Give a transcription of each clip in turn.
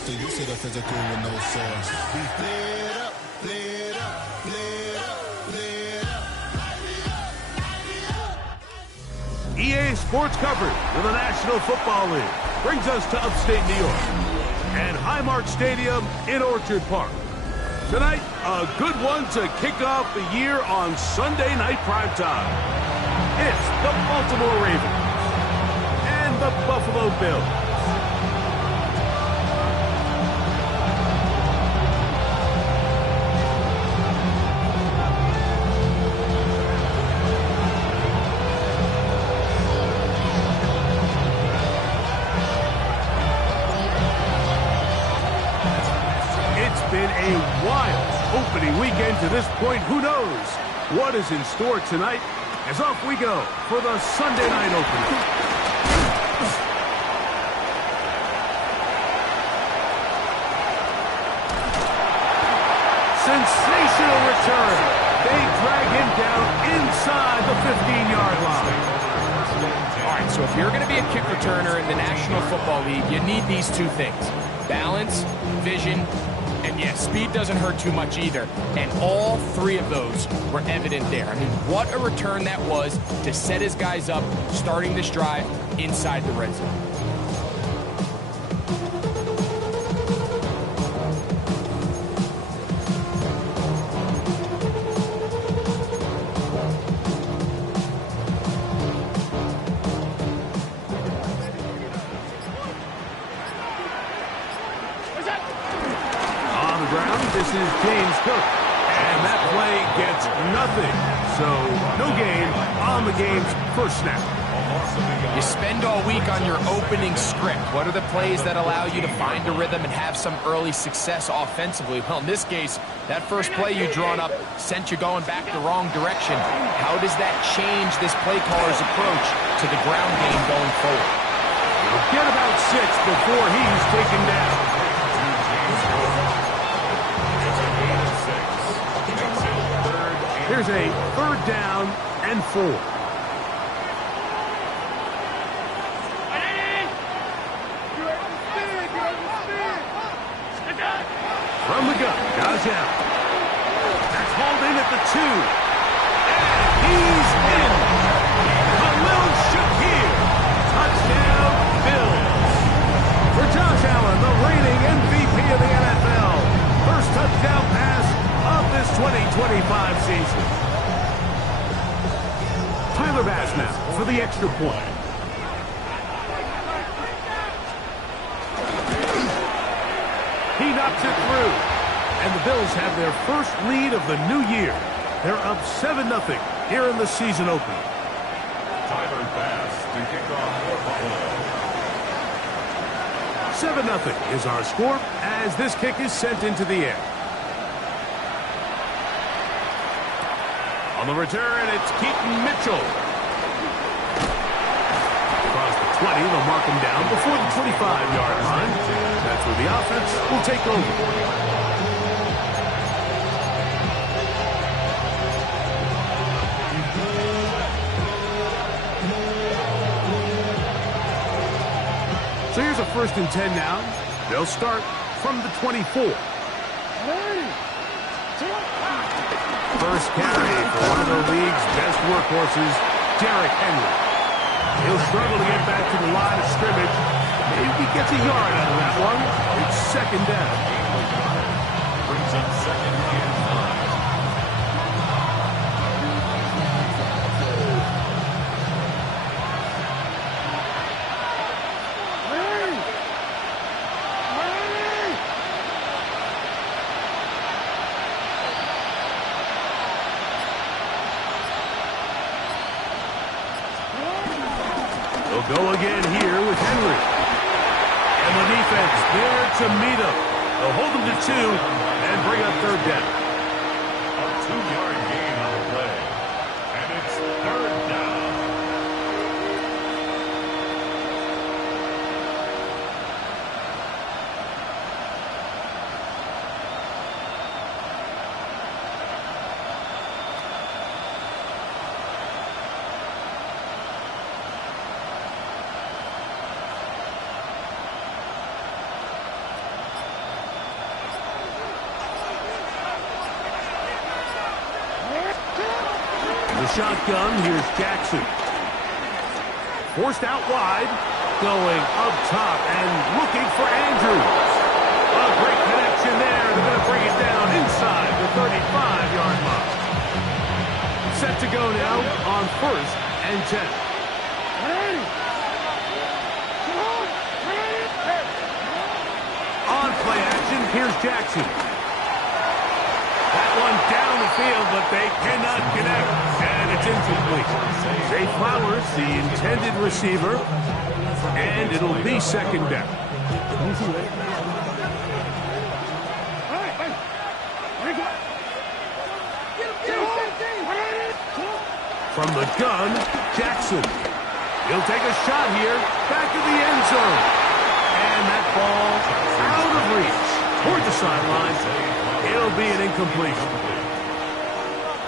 Still used to the physical with no source. We flared up, flared up, flared up, flared up. EA Sports coverage of the National Football League brings us to upstate New York and Highmark Stadium in Orchard Park. Tonight, a good one to kick off the year on Sunday night primetime. It's the Baltimore Ravens and the Buffalo Bills. Been a wild opening weekend to this point. Who knows what is in store tonight as off we go for the Sunday night opener. Sensational return. They drag him down inside the 15-yard line. All right, so if you're going to be a kick returner in the National Football League, you need these two things: balance, vision, and yeah, speed doesn't hurt too much either. And all three of those were evident there. I mean, what a return that was to set his guys up starting this drive inside the red zone. This is James Cook, and that play gets nothing. So, no gain on the game's first snap. You spend all week on your opening script. What are the plays that allow you to find a rhythm and have some early success offensively? Well, in this case, that first play you drawn up sent you going back the wrong direction. How does that change this play caller's approach to the ground game going forward? He'll get about 6 before he's taken down. Here's a 3rd down and 4. From the gun, Josh Allen. That's hauled in at the 2. And he's in. Khalil Shakir. Touchdown, Bills. For Josh Allen, the reigning MVP of the NFL. First touchdown pass of this 2025 season. Tyler Bass now for the extra point. He knocks it through. And the Bills have their first lead of the new year. They're up 7-0 here in the season opener. Tyler Bass to kick off for Buffalo. 7-0 is our score as this kick is sent into the air. On the return, it's Keaton Mitchell. Across the 20, they'll mark him down before the 25-yard line. That's where the offense will take over. So here's a 1st and 10 now. They'll start from the 24. First carry for one of the league's best workhorses, Derrick Henry. He'll struggle to get back to the line of scrimmage. Maybe he gets a yard out of that one. It's 2nd down. Brings up 2nd and 5. They'll go again here with Henry. And the defense there to meet him. They'll hold him to 2 and bring up 3rd down. A 2-yard gain on the play. And it's 3rd down. shotgun, here's Jackson. Forced out wide, going up top and looking for Andrews. A great connection there. They're going to bring it down inside the 35-yard line. Set to go now on 1st and 10. On play action, here's Jackson. That one down the field, but they cannot connect, and it's incomplete. Zay Flowers, the intended receiver, and it'll be 2nd down. From the gun, Jackson. He'll take a shot here, back to the end zone. And that ball out of reach toward the sideline. It'll be an incompletion.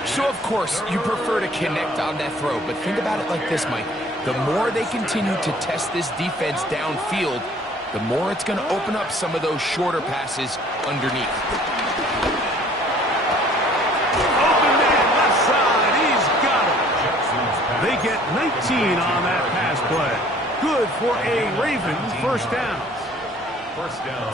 So, of course, you prefer to connect on that throw, but think about it like this, Mike. The more they continue to test this defense downfield, the more it's going to open up some of those shorter passes underneath. Open man left side. He's got it. They get 19 on that pass play. Good for a Ravens 1st down.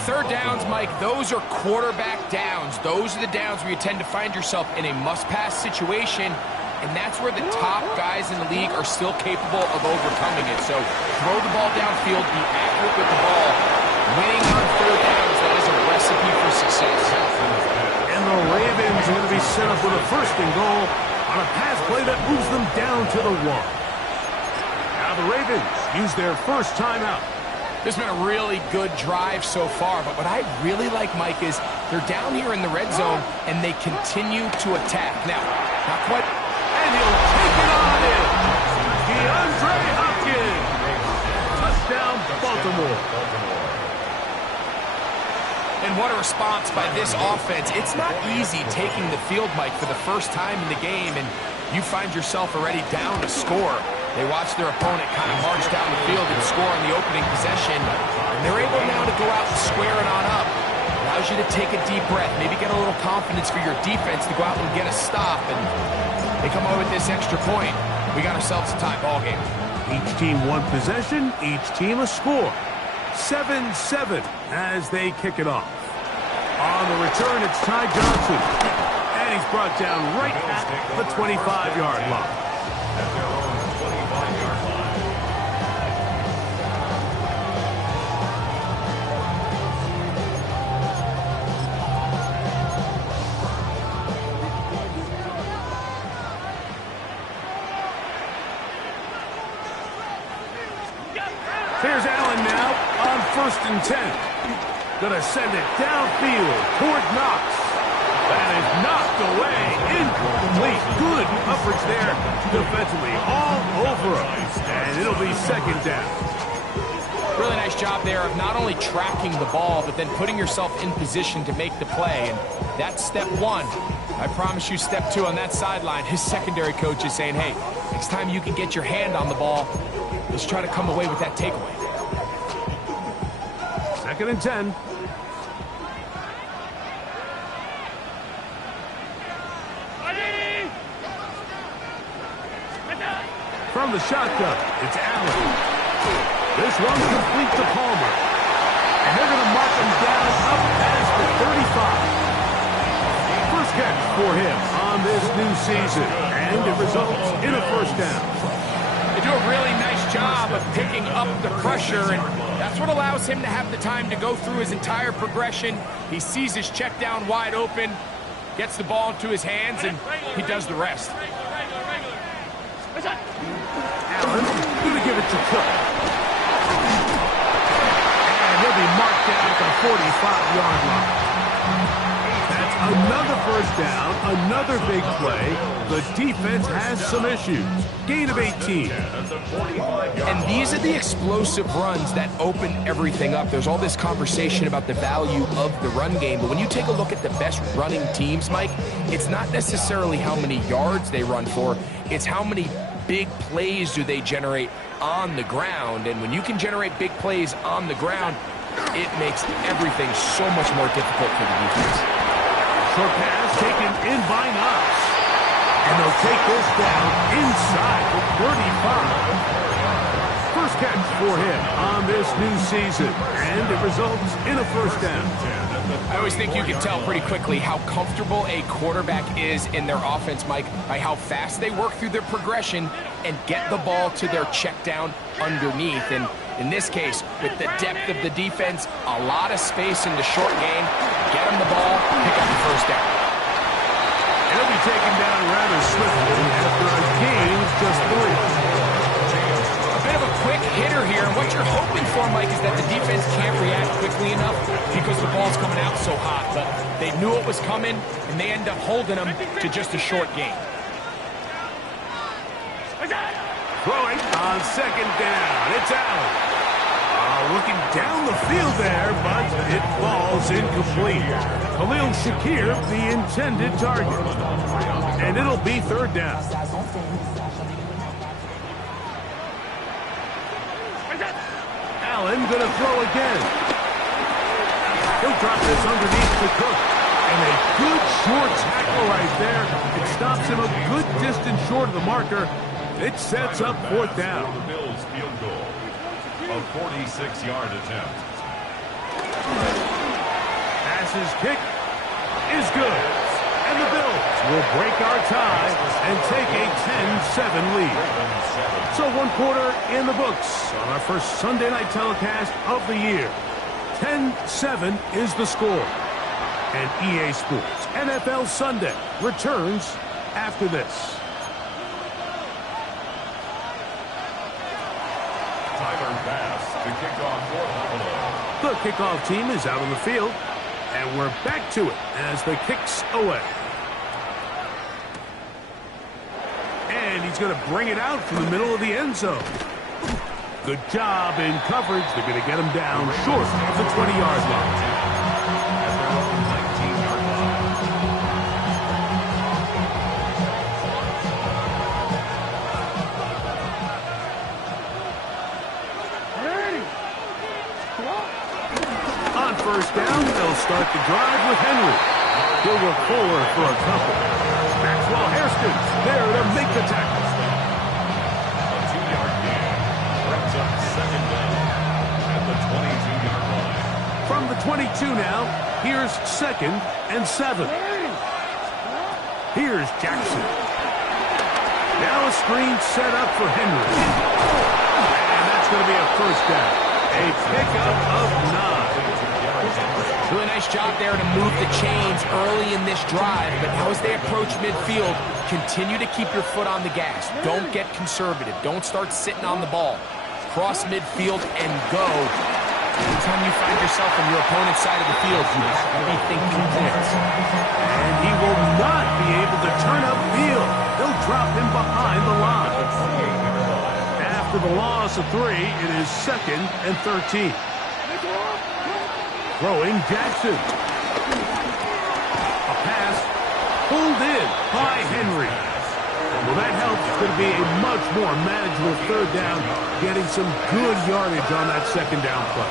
3rd downs, Mike, those are quarterback downs. Those are the downs where you tend to find yourself in a must-pass situation, and that's where the top guys in the league are still capable of overcoming it. So throw the ball downfield, be accurate with the ball. Winning on 3rd downs, that is a recipe for success. And the Ravens are going to be set up with a 1st and goal on a pass play that moves them down to the 1. Now the Ravens use their 1st timeout. This has been a really good drive so far, but what I really like, Mike, is they're down here in the red zone, and they continue to attack. Now, not quite. And he'll take it on in. DeAndre Hopkins. Touchdown, Baltimore. And what a response by this offense. It's not easy taking the field, Mike, for the first time in the game, and you find yourself already down to score. They watch their opponent kind of march down the field and score on the opening possession, and they're able now to go out and square it on up. Allows you to take a deep breath, maybe get a little confidence for your defense to go out and get a stop, and they come away with this extra point. We got ourselves a tie ball game. Each team 1 possession, each team a score. 7-7 as they kick it off. On the return, it's Ty Johnson. And he's brought down right at the 25-yard line. Here's Allen now on 1st and 10. Gonna send it downfield toward Knox. That is knocked away. Incomplete. Good coverage there defensively all over him. And it'll be 2nd down. Really nice job there of not only tracking the ball, but then putting yourself in position to make the play. And that's step 1. I promise you step 2 on that sideline. His secondary coach is saying, hey, next time you can get your hand on the ball, let's try to come away with that takeaway. 2nd and 10. From the shotgun, it's Allen. This one's complete to Palmer. And they're going to mark him down up past the 35. First catch for him on this new season. And it results in a 1st down. They do a really nice job of picking up the pressure, and that's what allows him to have the time to go through his entire progression. He sees his check down wide open, gets the ball into his hands, and he does the rest. Allen going to give it to Cook. And he'll be marked down at the 45-yard line. That's another 1st down, another big play. The defense has some issues. Gain of 18. And these are the explosive runs that open everything up. There's all this conversation about the value of the run game, but when you take a look at the best running teams, Mike, it's not necessarily how many yards they run for, it's how many big plays do they generate on the ground. And when you can generate big plays on the ground, it makes everything so much more difficult for the defense. Short pass taken in by Knox. And they'll take this down inside the 35. First catch for him on this new season, and it results in a first down. I always think you can tell pretty quickly how comfortable a quarterback is in their offense, Mike, by how fast they work through their progression and get the ball to their check down underneath. And in this case, with the depth of the defense, a lot of space in the short game, get them the ball, pick up the first down. He'll be taken down rather swiftly after a gain of just 3. Bit of a quick hitter here, and what you're hoping for, Mike, is that the defense can't react quickly enough because the ball's coming out so hot. But they knew it was coming, and they end up holding them to just a short gain. Throwing on second down. It's Allen. Looking down the field there, but it falls incomplete. Khalil Shakir, the intended target. And it'll be third down. Allen going to throw again. He'll drop this underneath the Cook. And a good short tackle right there. It stops him a good distance short of the marker. It sets up fourth down. The Bills field goal. A 46-yard attempt. Pass's kick is good. And the Bills will break our tie and take a 10-7 lead. So 1 quarter in the books on our first Sunday night telecast of the year. 10-7 is the score. And EA Sports NFL Sunday returns after this. Tyler Bass to kick off for Buffalo. The kickoff team is out on the field, and we're back to it as the kick's away. And he's going to bring it out from the middle of the end zone. Good job in coverage. They're going to get him down short of the 20-yard line. At their own 19-yard line. On first down, they'll start the drive with Henry. He'll look forward for a couple. Maxwell Hairston there to make the tackle. A 2-yard gain brings up second down at the 22-yard line. From the 22 now, here's 2nd and 7. Here's Jackson. Now a screen set up for Henry. And that's going to be a first down. A pickup of 9. Really nice job there to move the chains early in this drive, but now as they approach midfield, continue to keep your foot on the gas. Don't get conservative. Don't start sitting on the ball. Cross midfield and go. Anytime you find yourself on your opponent's side of the field, you have to be thinking points. And he will not be able to turn upfield. They'll drop him behind the line. After the loss of 3, it is 2nd and 13. Throwing Jackson. A pass pulled in by Henry. Well, that helps. It's going to be a much more manageable third down, getting some good yardage on that second down play.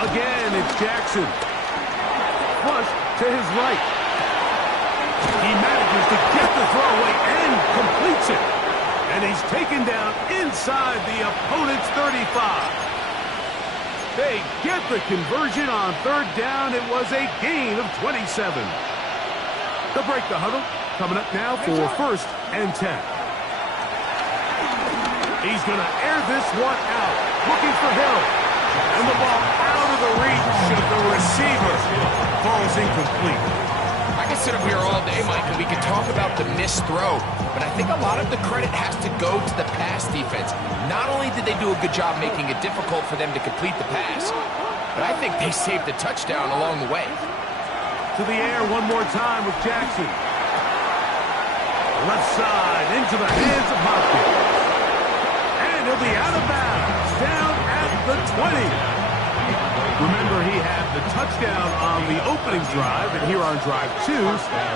Again, it's Jackson. Flush to his right. He manages to get the throw away and completes it. And he's taken down inside the opponent's 35. They get the conversion on third down. It was a gain of 27. They'll break the huddle. Coming up now for 1st and 10. He's going to air this one out. Looking for Hill. And the ball out of the reach of the receiver. Falls incomplete. I can sit up here all day, Mike, and we can talk about the missed throw, but I think a lot of the credit has to go to the pass defense. Not only did they do a good job making it difficult for them to complete the pass, but I think they saved the touchdown along the way. To the air one more time with Jackson. Left side into the hands of Hopkins. And he'll be out of bounds, down at the 20. Remember, he had the touchdown on the opening drive, and here on drive 2,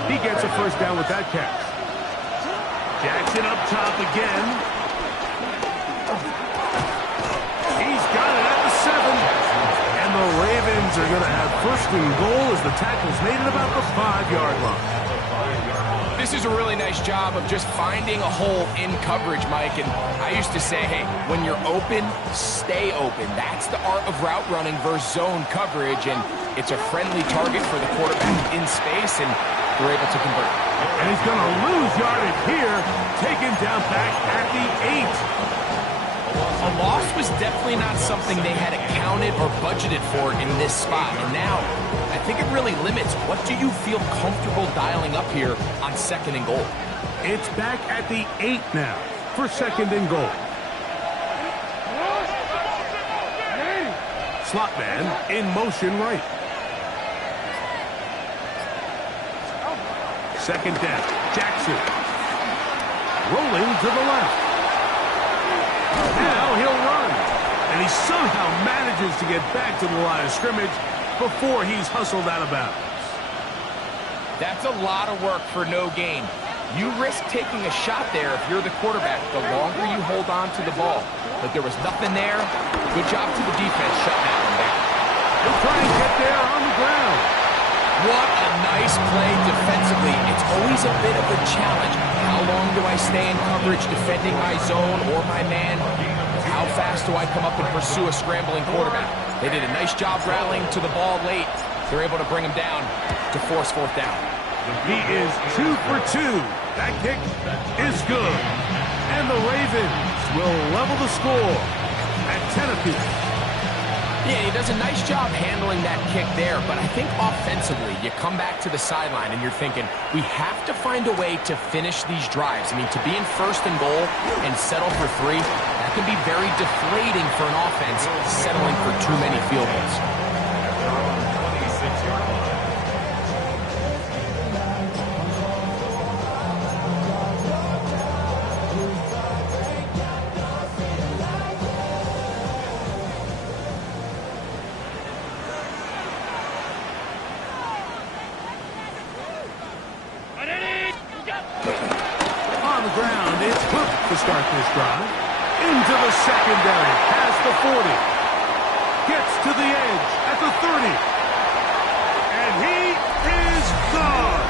he gets a first down with that catch. Jackson up top again. He's got it at the 7. Ravens are going to have first and goal as the tackle's made at about the 5-yard line. This is a really nice job of just finding a hole in coverage, Mike. And I used to say, hey, when you're open, stay open. That's the art of route running versus zone coverage. And it's a friendly target for the quarterback in space, and they're able to convert. And he's going to lose yardage here, taken down back at the 8. A loss was definitely not something they had accounted or budgeted for in this spot. And now, I think it really limits what do you feel comfortable dialing up here on second and goal. It's back at the 8 now for second and goal. Slot man in motion right. Second down, Jackson. Rolling to the left. Now he'll run. And he somehow manages to get back to the line of scrimmage before he's hustled out of bounds. That's a lot of work for no gain. You risk taking a shot there if you're the quarterback the longer you hold on to the ball. But there was nothing there. Good job to the defense shutting that one down. He'll try and get there on the ground. What a nice play defensively. It's always a bit of a challenge. How long do I stay in coverage defending my zone or my man? How fast do I come up and pursue a scrambling quarterback? They did a nice job rallying to the ball late. They're able to bring him down to force fourth down. He is 2 for 2. That kick is good. And the Ravens will level the score at 10 apiece. Yeah, he does a nice job handling that kick there, but I think offensively, you come back to the sideline and you're thinking, we have to find a way to finish these drives. I mean, to be in first and goal and settle for 3, that can be very deflating for an offense settling for too many field goals. To start this drive, into the secondary, past the 40, gets to the edge at the 30, and he is gone.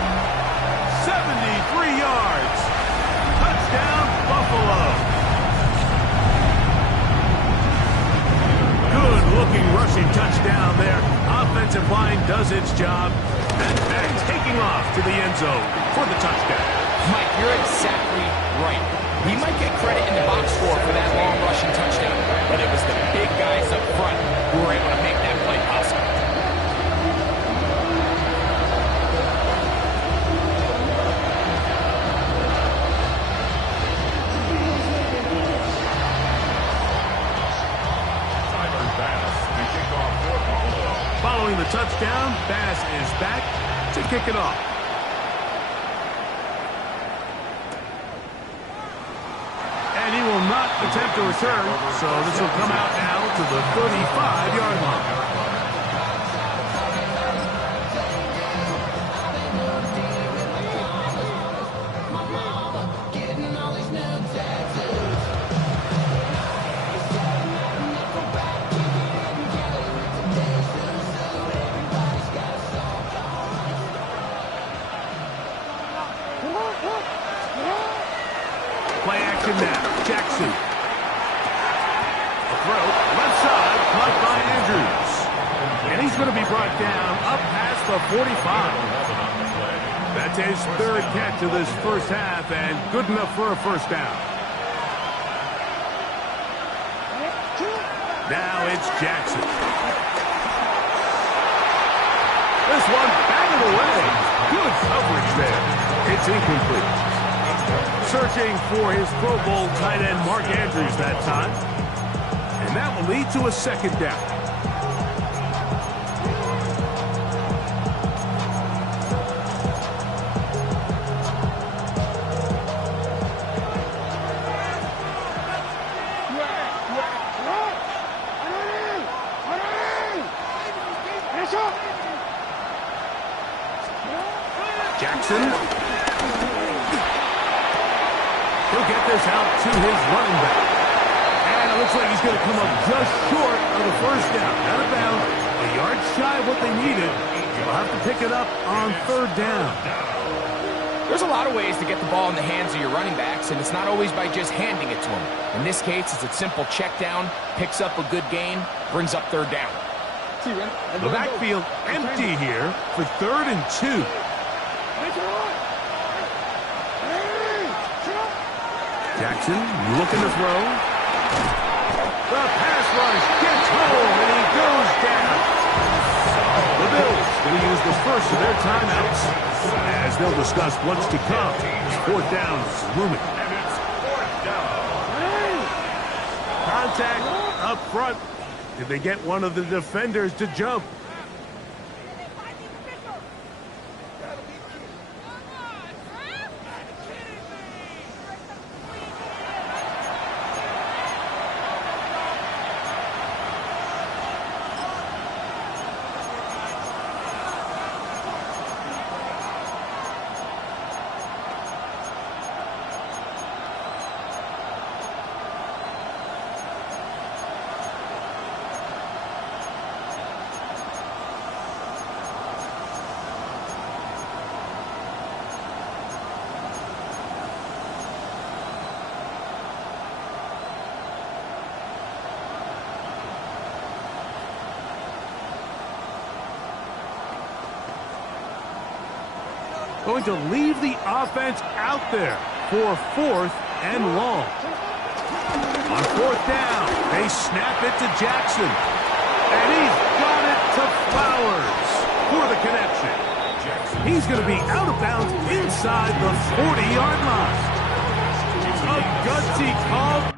73 yards. Touchdown, Buffalo. Good-looking rushing touchdown there. Offensive line does its job, and taking off to the end zone for the touchdown. Mike, you're exactly right. He might get credit in the box score for that long rushing touchdown, but it was the big guys up front who were able to make that play possible. Following the touchdown, Bass is back to kick it off. And he will not attempt to return, so this will come out now to the 35-yard line. Play action now. Jackson. A throw. Left side. Caught by Andrews. And he's going to be brought down up past the 45. That's his third catch of this first half and good enough for a first down. Now it's Jackson. This one batted away. Good coverage there. It's incomplete. Searching for his Pro Bowl tight end Mark Andrews that time. And that will lead to a second down. Jackson. He'll get this out to his running back. And it looks like he's going to come up just short of the first down. Out of bounds A yard shy of what they needed. They'll have to pick it up on third down. There's a lot of ways to get the ball in the hands of your running backs, and it's not always by just handing it to them. In this case, it's a simple check down, picks up a good gain, brings up third down. The backfield empty here for 3rd and 2. Jackson looking to throw. The pass rush gets home, and he goes down. The Bills going to use the first of their timeouts as they'll discuss what's to come. 4th down looming. Contact up front. Did they get one of the defenders to jump? Going to leave the offense out there for 4th and long. On 4th down, they snap it to Jackson. And he's got it to Flowers for the connection. He's going to be out of bounds inside the 40-yard line. A gutsy call.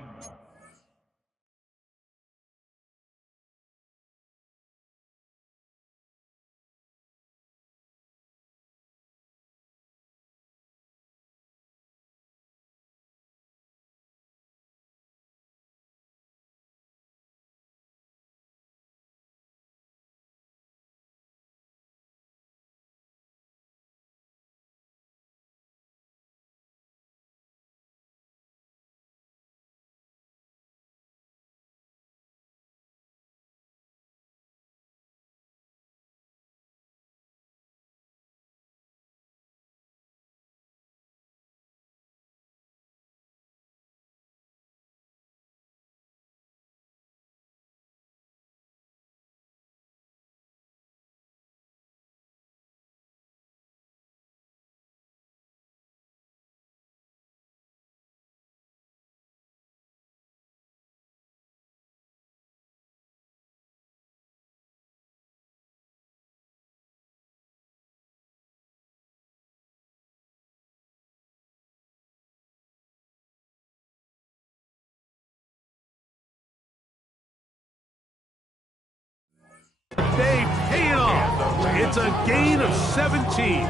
They pay it off. It's a gain of 17.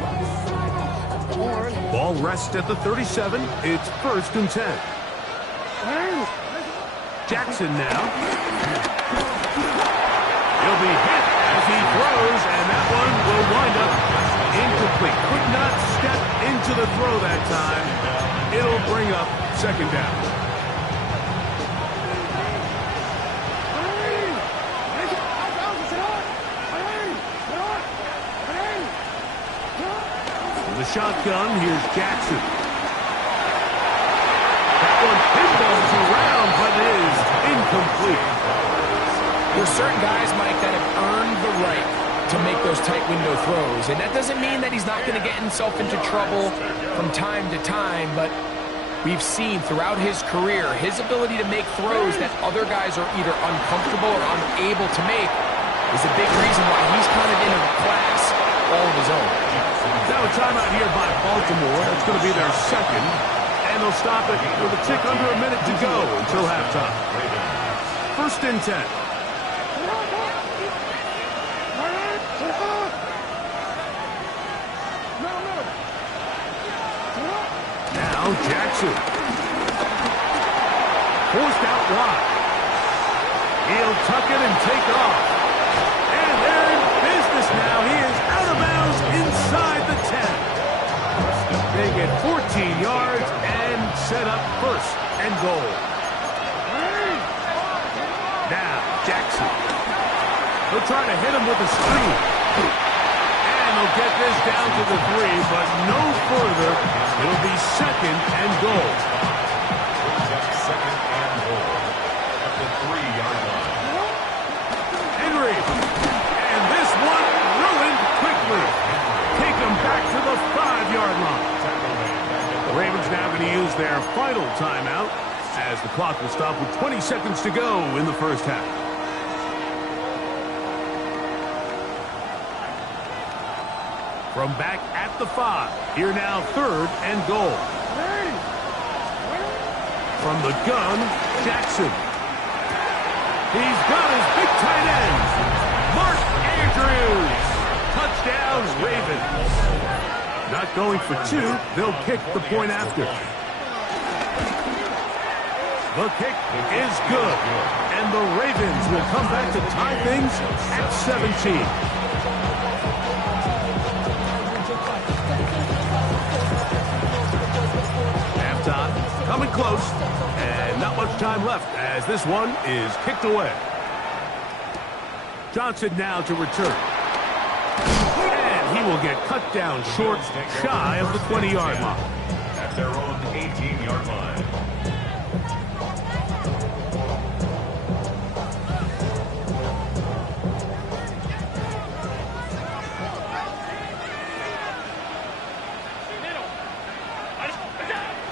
Ball rests at the 37. It's 1st and 10. Jackson now. He'll be hit as he throws, and that one will wind up incomplete. Could not step into the throw that time. It'll bring up 2nd down. The shotgun, here's Jackson. That one pinballs around, but is incomplete. There's certain guys, Mike, that have earned the right to make those tight window throws, and that doesn't mean that he's not going to get himself into trouble from time to time, but we've seen throughout his career his ability to make throws that other guys are either uncomfortable or unable to make is a big reason why he's kind of in a class all of his own. Now a timeout here by Baltimore. That's going to be their 2nd. And they'll stop it with a tick under a minute to go until halftime. 1st and 10. Now Jackson. Forced out wide. He'll tuck it and take off. And they're in business now. He is out of bounds inside the 10. They get 14 yards and set up 1st and goal. Now Jackson. They'll try to hit him with a screen. And they'll get this down to the 3, but no further. It'll be second and goal. Second and goal at the 3-yard line. Henry. And this one ruined quickly. Take him back to the 5-yard line. The Ravens now going to use their final timeout as the clock will stop with 20 seconds to go in the first half. From back at the 5, here now 3rd and goal. From the gun, Jackson. He's got his big tight end, Mark Andrews. Touchdown, Ravens. Not going for 2, they'll kick the point after. The kick is good, and the Ravens will come back to tie things at 17. Halftime, coming close, and not much time left as this one is kicked away. Johnson now to return. And he will get cut down short, shy of the 20-yard line. At their own 18-yard line.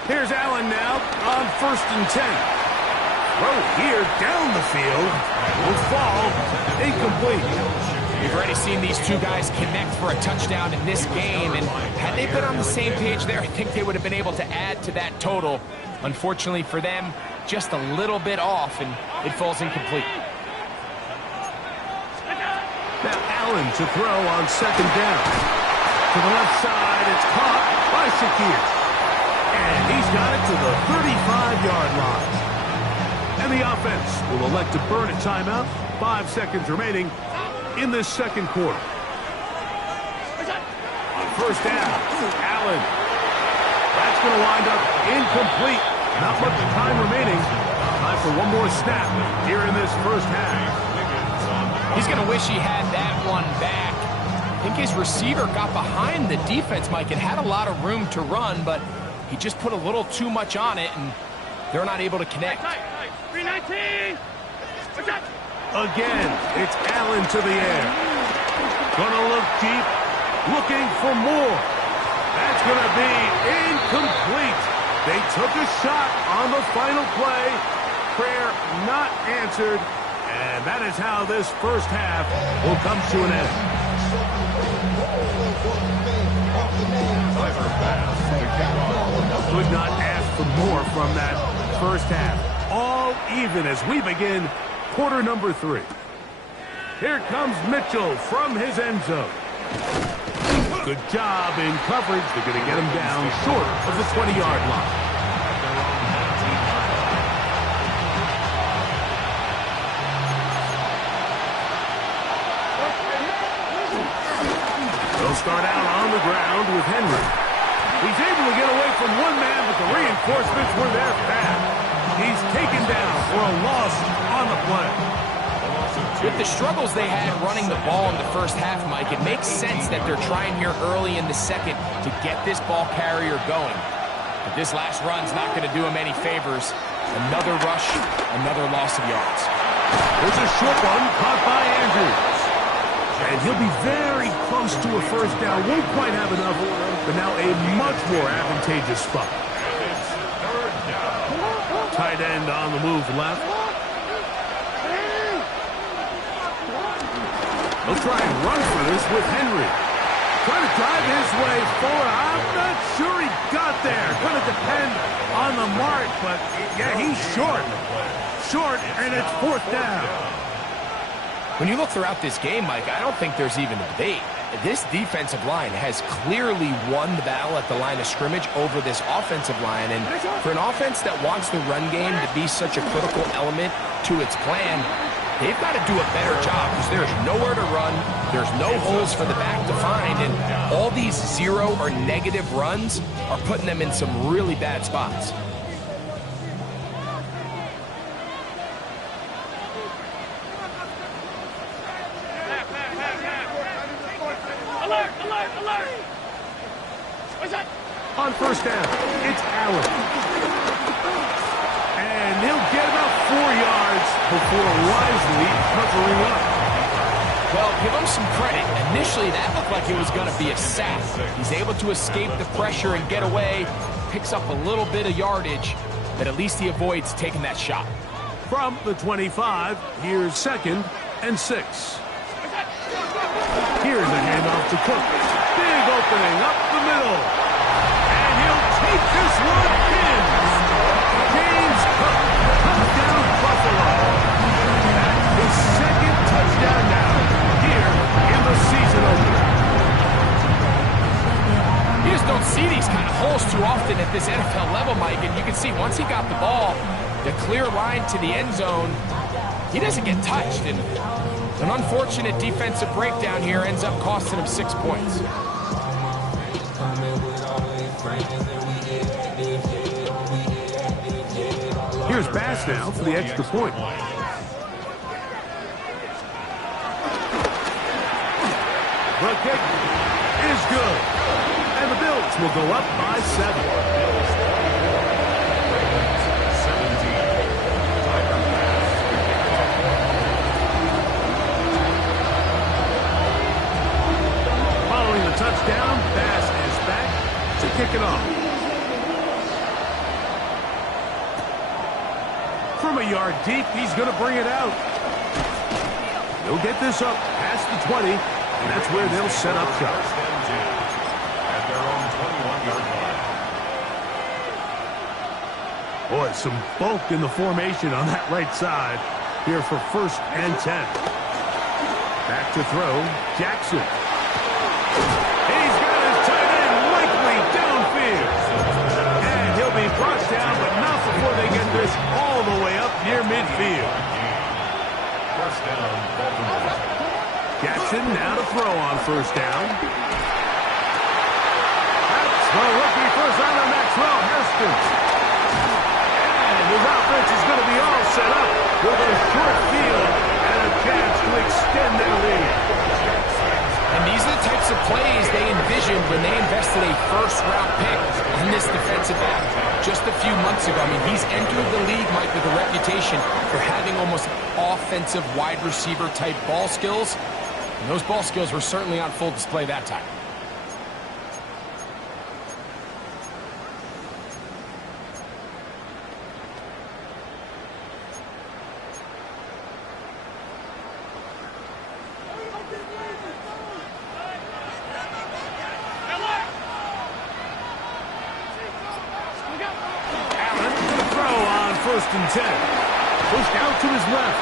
Here's Allen now on 1st and 10. Throw here down the field. Will fall incomplete. We've already seen these two guys connect for a touchdown in this game, and had they been on the same page there, I think they would have been able to add to that total. Unfortunately for them, just a little bit off, and it falls incomplete. Now Allen to throw on 2nd down. To the left side, it's caught by Shakir. And he's got it to the 35-yard line. And the offense will elect to burn a timeout. 5 seconds remaining in this second quarter. On 1st down, Allen. That's going to wind up incomplete. Not much time remaining. Time for one more snap here in this first half. He's going to wish he had that one back. I think his receiver got behind the defense, Mike, and had a lot of room to run, but he just put a little too much on it, and they're not able to connect. 319! Again, it's Allen to the air. Gonna look deep, looking for more. That's gonna be incomplete. They took a shot on the final play. Prayer not answered, and that is how this first half will come to an end. Could not ask for more from that first half. All even as we begin quarter number 3. Here comes Mitchell from his end zone. Good job in coverage. They're going to get him down short of the 20-yard line. They'll start out on the ground with Henry. He's able to get away from one man, but the reinforcements were there fast. He's taken down for a loss on the play. With the struggles they had running the ball in the first half, Mike, it makes sense that they're trying here early in the second to get this ball carrier going. But this last run's not going to do him any favors. Another rush, another loss of yards. There's a short one caught by Andrews. And he'll be very close to a first down. Won't quite have enough, but now a much more advantageous spot. Tight end on the move left. He'll try and run for this with Henry. Trying to drive his way forward. I'm not sure he got there. Going to depend on the mark, but yeah, he's short. Short, and it's 4th down. When you look throughout this game, Mike, I don't think there's even a debate. This defensive line has clearly won the battle at the line of scrimmage over this offensive line. And for an offense that wants the run game to be such a critical element to its plan, they've got to do a better job because there's nowhere to run. There's no holes for the back to find. And all these 0 or negative runs are putting them in some really bad spots. Alert! Alert! Alert! What's that? On first down, it's Allen. And he'll get about 4 yards before wisely covering up. Well, give him some credit. Initially, that looked like it was going to be a sack. He's able to escape the pressure and get away, picks up a little bit of yardage, but at least he avoids taking that shot. From the 25, here's 2nd and 6. Here's a handoff to Cook. Big opening up the middle. And he'll take this one in. James Cook, touchdown Buffalo. That's his 2nd touchdown now here in the season opener. You just don't see these kind of holes too often at this NFL level, Mike, and you can see once he got the ball, the clear line to the end zone, he doesn't get touched. And an unfortunate defensive breakdown here ends up costing him 6 points. Here's Bass now for the extra point. The kick is good. And the Bills will go up by 7. Touchdown, Bass is back to kick it off. From a yard deep, he's going to bring it out. He'll get this up past the 20, and that's where they'll set up shop. At their own 21-yard line. Boy, some bulk in the formation on that right side here for 1st and 10. Back to throw, Jackson. He's got his tight end likely downfield. And he'll be brought down, but not before they get this all the way up near midfield. First down, Baltimore. Jackson now to throw on 1st down. That's the rookie first rounder Maxwell Hairston. And his offense is going to be all set up with a short field and a chance to extend their lead. And these are the types of plays they envisioned when they invested a first-round pick on this defensive back just a few months ago. I mean, he's entered the league, Mike, with a reputation for having almost offensive wide receiver type ball skills. And those ball skills were certainly on full display that time. First and 10. Pushed out to his left.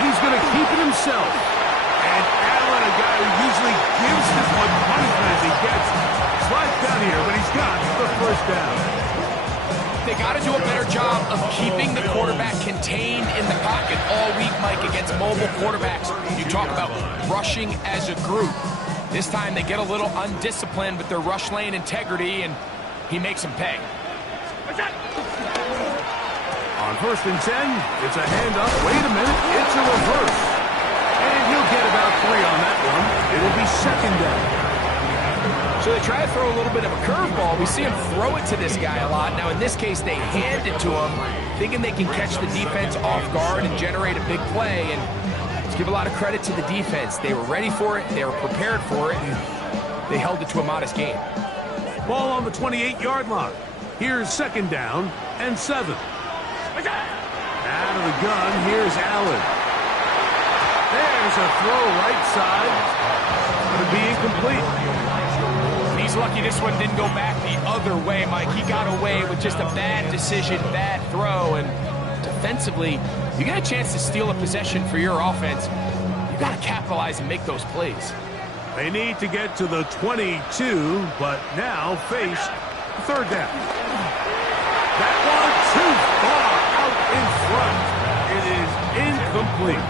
He's going to keep it himself. And Allen, a guy who usually gives as much punishment as he gets, slides down here, but he's got the 1st down. They got to do a better job of keeping the quarterback contained in the pocket all week, Mike, against mobile quarterbacks. You talk about rushing as a group. This time they get a little undisciplined with their rush lane integrity, and he makes them pay. On 1st and 10, it's a handoff. Wait a minute, it's a reverse. And he'll get about 3 on that one. It'll be 2nd down. So they try to throw a little bit of a curveball. We see him throw it to this guy a lot. Now, in this case, they hand it to him, thinking they can catch the defense off guard and generate a big play. And let's give a lot of credit to the defense. They were ready for it. They were prepared for it. And they held it to a modest game. Ball on the 28-yard line. Here's 2nd down and 7. Out of the gun, here's Allen. There's a throw right side. Going to be incomplete. He's lucky this one didn't go back the other way, Mike. He got away with just a bad decision, bad throw. And defensively, you get a chance to steal a possession for your offense. You got to capitalize and make those plays. They need to get to the 22, but now face 3rd down. That one too far out in front. It is incomplete.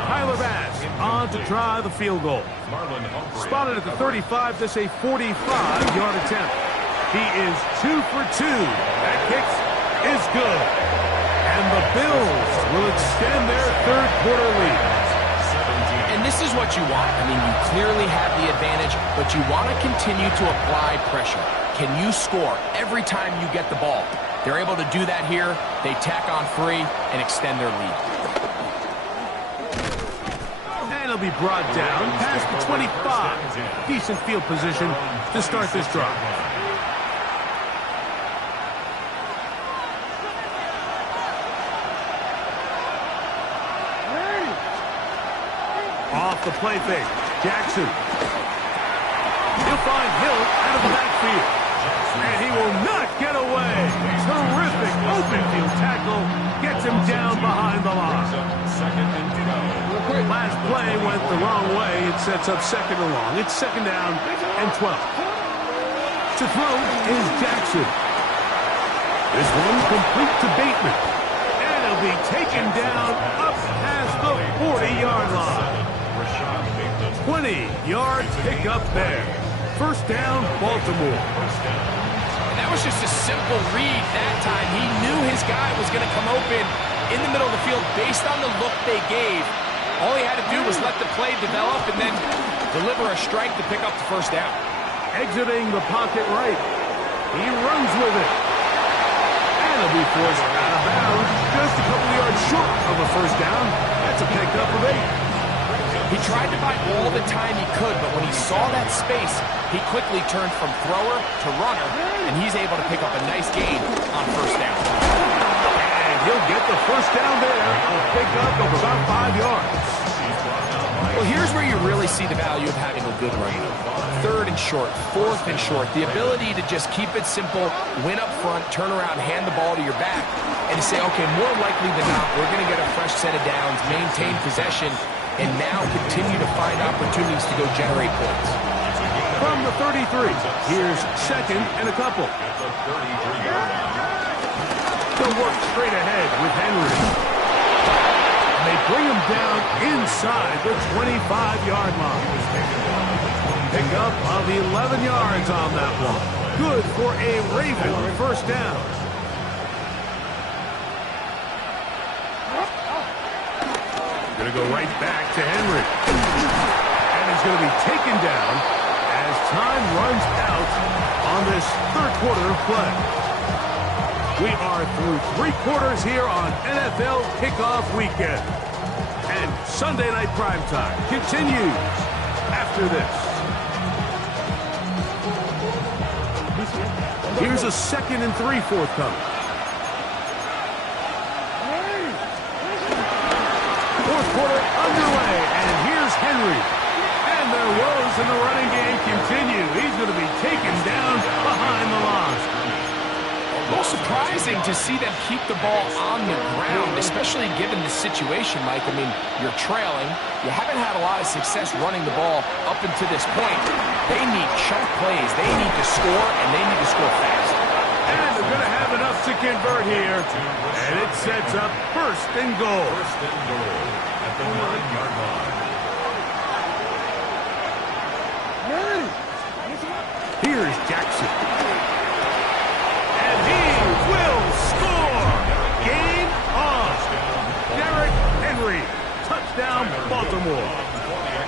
Tyler Bass on to try the field goal. Spotted at the 35. This a 45-yard attempt. He is 2 for 2. That kick is good. And the Bills will extend their 3rd quarter lead. And This is what you want. I mean, you clearly have the advantage, but you want to continue to apply pressure. Can you score every time you get the ball? They're able to do that here. They tack on 3 and extend their lead. And it'll be brought down past the 25. Decent field position to start this drive. Off the play fake. Jackson. He'll find Hill out of the backfield. And he will not get away. Terrific open field tackle. Gets him down behind the line. Last play went the wrong way. It sets up second and long. It's second down and 12. To throw is Jackson. This one complete to Bateman. And he'll be taken down up past the 40-yard line. 20-yard pickup there. First down, Baltimore. And that was just a simple read that time. He knew his guy was going to come open in the middle of the field based on the look they gave. All he had to do was let the play develop and then deliver a strike to pick up the first down. Exiting the pocket right. He runs with it. And he'll be forced out of bounds just a couple yards short of a first down. That's a pickup of 8. He tried to buy all the time he could, but when he saw that space, he quickly turned from thrower to runner, and he's able to pick up a nice gain on first down. And he'll get the first down there. A pickup of about 5 yards. Well, here's where you really see the value of having a good run. 3rd and short, 4th and short. The ability to just keep it simple, win up front, turn around, hand the ball to your back, and to say, okay, more likely than not, we're going to get a fresh set of downs, maintain possession, and now continue to find opportunities to go generate points. From the 33, here's second and a couple. They'll work straight ahead with Henry. And they bring him down inside the 25-yard line. Pickup of 11 yards on that one. Good for a Raven first down. Going to go right back to Henry. And he's going to be taken down as time runs out on this third quarter of play. We are through 3 quarters here on NFL Kickoff Weekend. And Sunday Night Primetime continues after this. Here's a 2nd and 3 forthcoming. Fourth quarter underway, and here's Henry. And their woes in the running game continue. He's going to be taken down behind the line. A little surprising to see them keep the ball on the ground, especially given the situation, Mike. I mean, you're trailing. You haven't had a lot of success running the ball up until this point. They need chunk plays. They need to score, and they need to score fast. And they're going to have enough to convert here. And it sets up first and goal. First and goal at the 9-yard line. Here's Jackson. And he will score. Game on. Derrick Henry. Touchdown, Baltimore.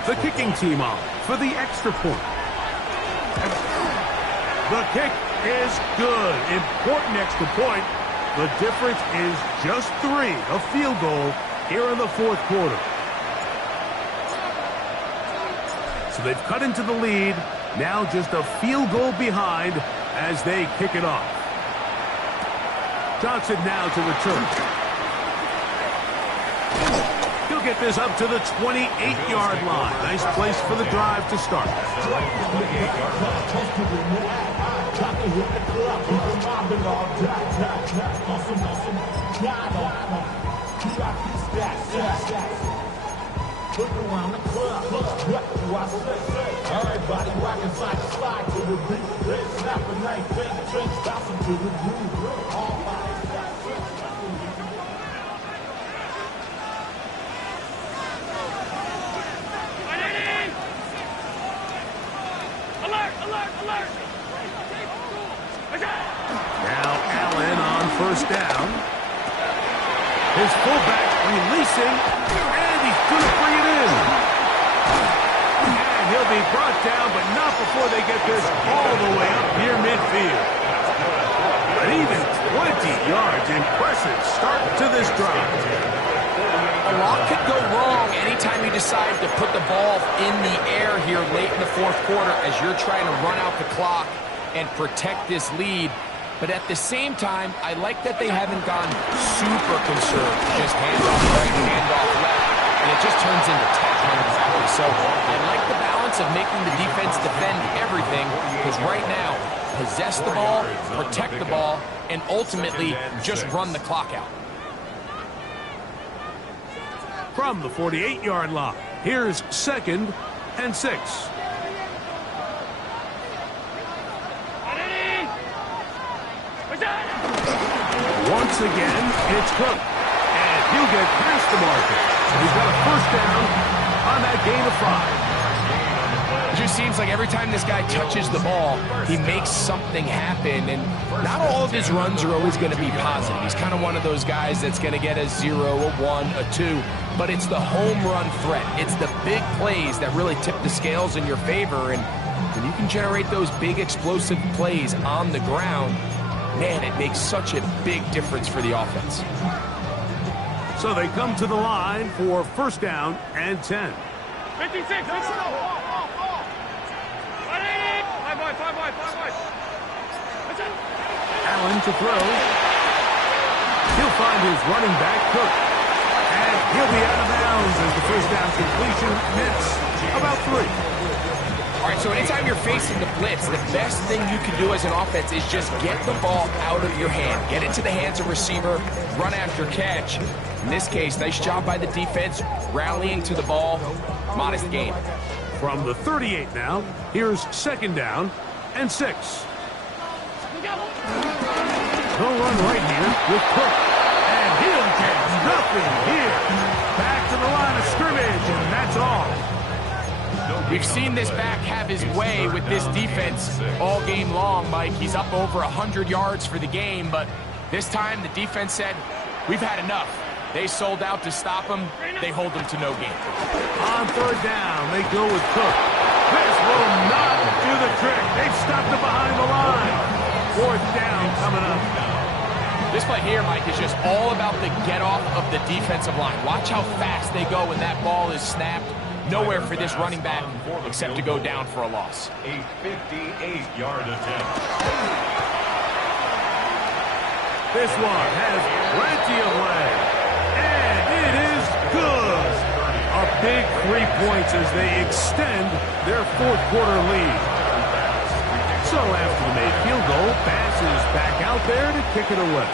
The kicking team on for the extra point. The kick is good. Important extra point. The difference is just 3. A field goal here in the fourth quarter. So they've cut into the lead. Now just a field goal behind as they kick it off. Johnson now to return. He'll get this up to the 28-yard line. Nice place for the drive to start. Look around the club, what do I say? Everybody rockin' side to side to the beat. Let's snap a night, bang, drinks, bouncing to the groove. All bodies Alert, alert, alert! Now Allen on first down. His fullback releasing, and he's going to bring it in. He'll be brought down, but not before they get this all the way up near midfield. But even 20 yards, impressive start to this drive. A lot could go wrong anytime you decide to put the ball in the air here late in the fourth quarter as you're trying to run out the clock and protect this lead. But at the same time, I like that they haven't gone super conserved. Just handoff right, handoff left, and it just turns into tackling practice. So I like the balance of making the defense defend everything, because right now, possess the ball, protect the ball, and ultimately just run the clock out. From the 48-yard line, here's 2nd and 6. Once again, it's Cook. And he'll get past the marker. He's got a first down on that gain of 5. It just seems like every time this guy touches the ball, he makes something happen. And not all of his runs are always going to be positive. He's kind of one of those guys that's going to get a 0, a 1, a 2. But it's the home run threat. It's the big plays that really tip the scales in your favor. And when you can generate those big explosive plays on the ground, man, it makes such a big difference for the offense. So they come to the line for first down and 10. 56, 5 wide. Allen to throw. He'll find his running back, Cook. And he'll be out of bounds as the first down completion nets about 3. All right, so anytime you're facing the blitz, the best thing you can do as an offense is just get the ball out of your hand. Get it to the hands of receiver, run after catch. In this case, nice job by the defense, rallying to the ball. Modest gain. From the 38 now, here's 2nd down and 6. They'll run right here with Cook. And he'll get nothing here. Back to the line of scrimmage, and that's all. We've seen this back have his way with this defense all game long, Mike. He's up over 100 yards for the game, but this time the defense said, we've had enough. They sold out to stop him. They hold him to no gain. On 3rd down, they go with Cook. This will not do the trick. They've stopped him behind the line. 4th down coming up. This play here, Mike, is just all about the get-off of the defensive line. Watch how fast they go when that ball is snapped. Nowhere for this running back except to go down for a loss. A 58-yard attempt. This one has plenty of leg. And it is good. A big 3 points as they extend their 4th quarter lead. So after the made field goal, Bass is back out there to kick it away.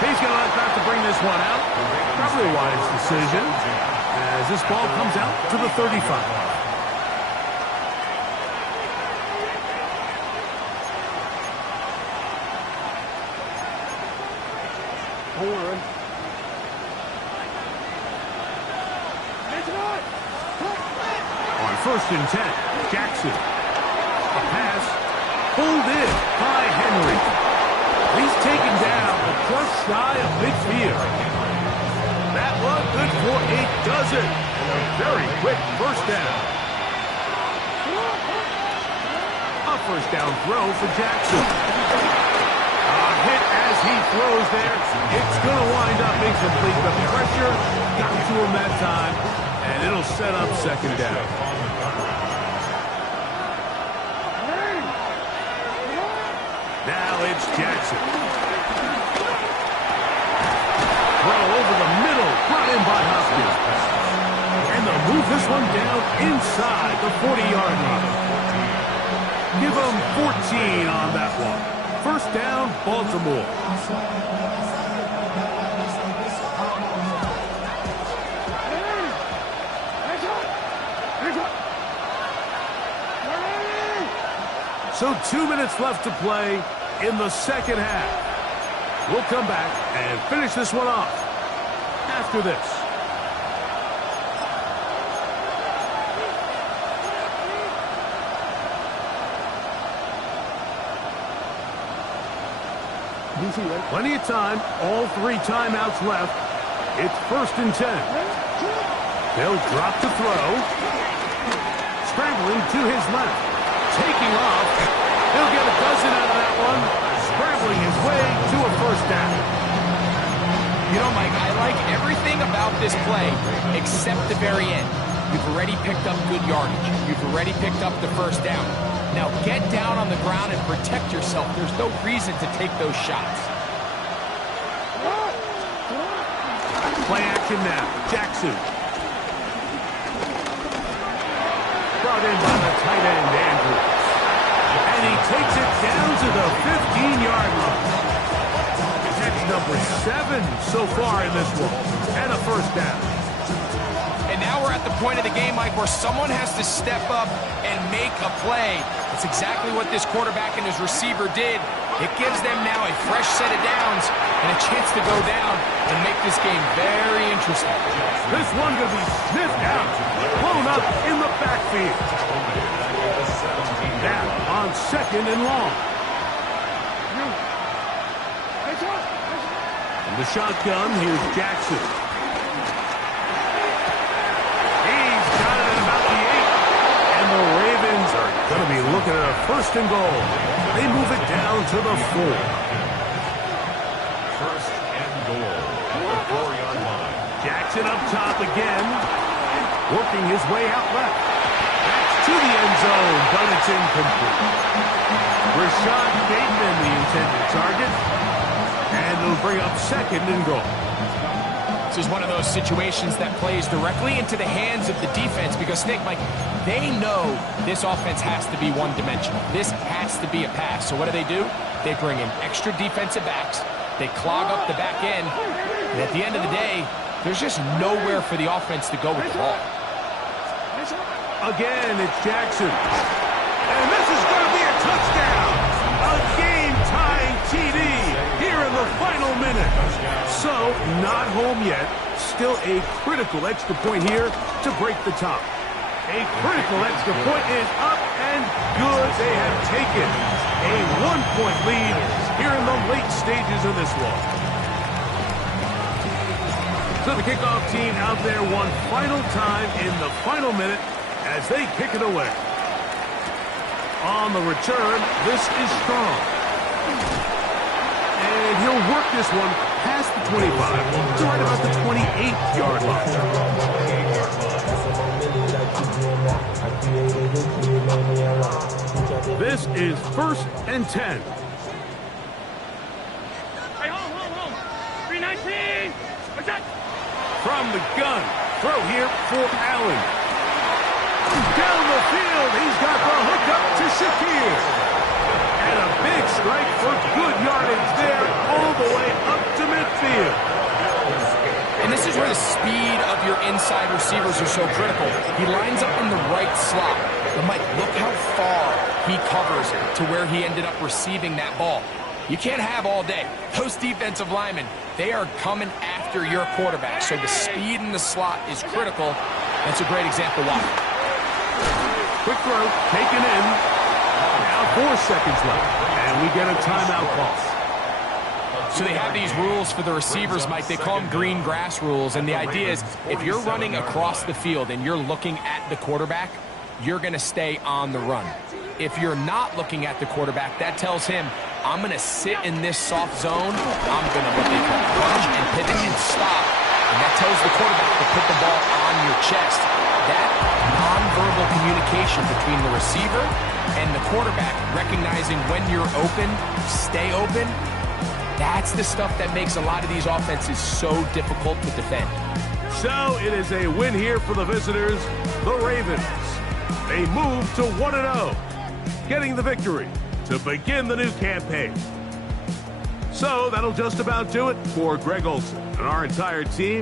He's going to have to bring this one out. Probably a wise decision as this ball comes out to the 35. On 1st and 10, Jackson. A pass pulled in by Henry. He's taken down just shy of midfield. That one good for a dozen. And a very quick first down. A first down throw for Jackson. A hit as he throws there. It's going to wind up incomplete. The pressure got to him that time, and it'll set up 2nd down. Now it's Jackson. Throw over the middle, brought in by Hopkins. And they'll move this one down inside the 40-yard line. Give them 14 on that one. First down, Baltimore. So 2 minutes left to play in the 2nd half. We'll come back and finish this one off after this. Plenty of time, all 3 timeouts left. It's 1st and 10. They'll drop to throw. Scrambling to his left. Taking off. He'll get a dozen out of that one. Scrambling his way to a first down. You know, Mike, I like everything about this play except the very end. You've already picked up good yardage. You've already picked up the first down. Now get down on the ground and protect yourself. There's no reason to take those shots. Play action now. Jackson. Brought in by the tight end, Andrews. And he takes it down to the 15-yard line. That's number 7 so far in this one. And a first down. And now we're at the point of the game, Mike, where someone has to step up and make a play. That's exactly what this quarterback and his receiver did. It gives them now a fresh set of downs and a chance to go down and make this game very interesting. This one going to be sniffed out, blown up in the backfield. Now on 2nd and long. In the shotgun, here's Jackson. He's got it at about the 8. And the Ravens are going to be looking at a 1st and goal. They move it down to the 4. 1st and goal at the 4-yard line. Jackson up top again. Working his way out left. That's to the end zone, but it's incomplete. Rashad Bateman, the intended target. And it'll bring up 2nd and goal. This is one of those situations that plays directly into the hands of the defense because, Nick, Mike, they know this offense has to be one-dimensional. This has to be a pass. So what do? They bring in extra defensive backs. They clog up the back end. And at the end of the day, there's just nowhere for the offense to go with the ball. Again, it's Jackson. And this is going to be a touchdown. A game-tying TD here in the final minute. So, not home yet. Still a critical extra point here to break the tie. A critical extra point is up and good. They have taken a 1-point lead here in the late stages of this one. So the kickoff team out there one final time in the final minute as they kick it away. On the return, this is Strong. And he'll work this one past the 25 to right about the 28-yard line. This is 1st and 10. Hey, home. 319. Attack. From the gun, throw here for Allen. Down the field, he's got the hook up to Shakir. And a big strike for good yardage there all the way up to midfield. And this is where the speed of your inside receivers are so critical. He lines up in the right slot. But Mike, look how far he covers to where he ended up receiving that ball. You can't have all day. Those defensive linemen, they are coming after your quarterback. So the speed in the slot is critical. That's a great example why. Quick throw, taken in. Now 4 seconds left. And we get a timeout call. So they have these rules for the receivers, Mike. They call them green grass rules. And the idea is if you're running across the field and you're looking at the quarterback, you're going to stay on the run. If you're not looking at the quarterback, that tells him, I'm going to sit in this soft zone. I'm going to what they call punch and pivot and stop. And that tells the quarterback to put the ball on your chest. That nonverbal communication between the receiver and the quarterback, recognizing when you're open, stay open, that's the stuff that makes a lot of these offenses so difficult to defend. So it is a win here for the visitors, the Ravens. They move to 1-0, getting the victory to begin the new campaign. So that'll just about do it for Greg Olson and our entire team.